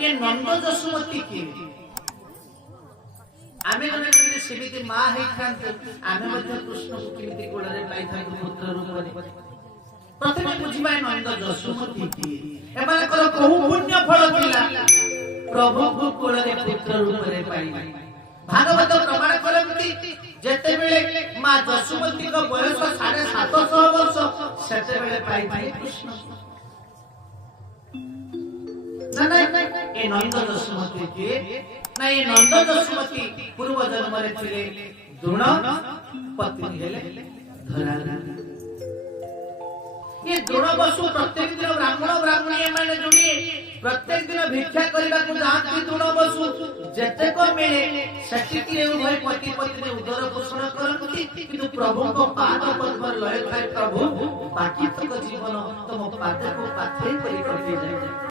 ये नंद जसुमती की आमे जने कबि सेमिति मा हे खांत आमे मध्ये कृष्ण को किमिति कोडरे पाई थाकु पुत्र रूप प्रथमे बुझिबा नंद जसुमती की एमाने कर बहु पुण्य फल दिला प्रभु को कोडरे पुत्र रूप रे पाई भागवत प्रमाण करती जेते बेले मां जसुमती को बयस 750 वर्ष सेते बेले पाई थाई कृष्ण ना ए नंद जसुमती के ना ये नंद जसुमती पूर्व जन्म रे थिले द्रोण पत्नी हेले धरा ये द्रोण बसु प्रत्येक दिन ब्राह्मणी माने जोड़ी प्रत्येक दिन भिक्षा करबा को जाती द्रोण बसु जेते को मिले सचिति उभय पति पत्नी उदर पोषण करती किंतु प्रभु को पाद पद्म लय थाए प्रभु बाकी तक जीवन तुम पाद को पाथे करी करते जाए।